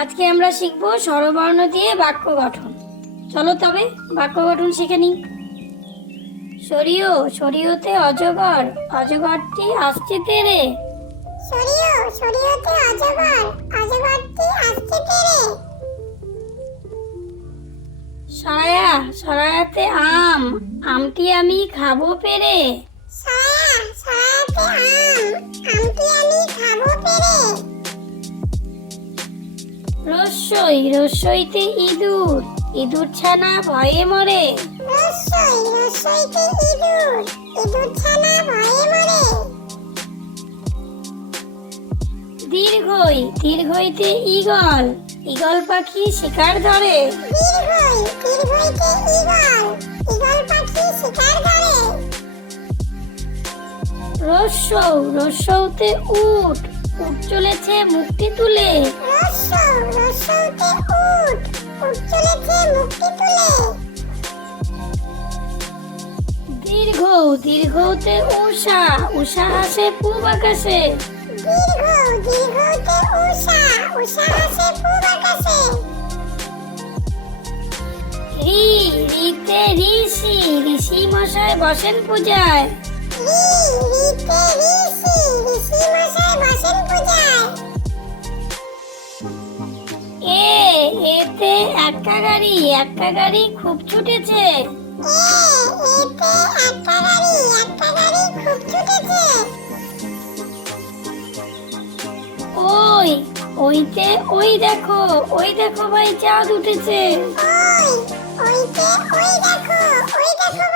আজকে আমরা শিখব স্বরবর্ণ দিয়ে বাক্য গঠন। চলো তবে বাক্য গঠন শিখে নিই। সরিও সরিওতে অজগর অজগরটি আসছে তেরে সরিও সরিওতে অজগর অজগরটি আসছে তেরে সরায়া সরায়াতে আম আমটি আমি খাব পেরে। ইঁদুর ইঁদুর ছানা ভয়ে মরে। রসই রসইতে ইঁদুর ইঁদুর ছানা ভয়ে মরে। দীর্ঘই দীর্ঘইতে ঈগল ঈগল পাখি শিকার ধরে। দীর্ঘই দীর্ঘইতে ঈগল ঈগল পাখি শিকার করে রস্যৌ রস্যৌতে উট উট চলেছে মুক্তি তুলে। রসৌ রসৌতে উট উট চলেছে মুক্তি তুলে। দীর্ঘ দীর্ঘতে উষা উষা হাসে পূব আকাশে। দীর্ঘ দীর্ঘতে হাসে পূব আকাশে। রি ঋষি ঋষি মশাই বসেন পূজায়। রি এ, এতে একটা গাড়ি একটা গাড়ি খুব ছুটেছে। ওই, ওইতে, ওই দেখো ওই দেখো ভাই, চাঁদ উঠেছে। ওই, ওইতে, ওই দেখো ওই দেখো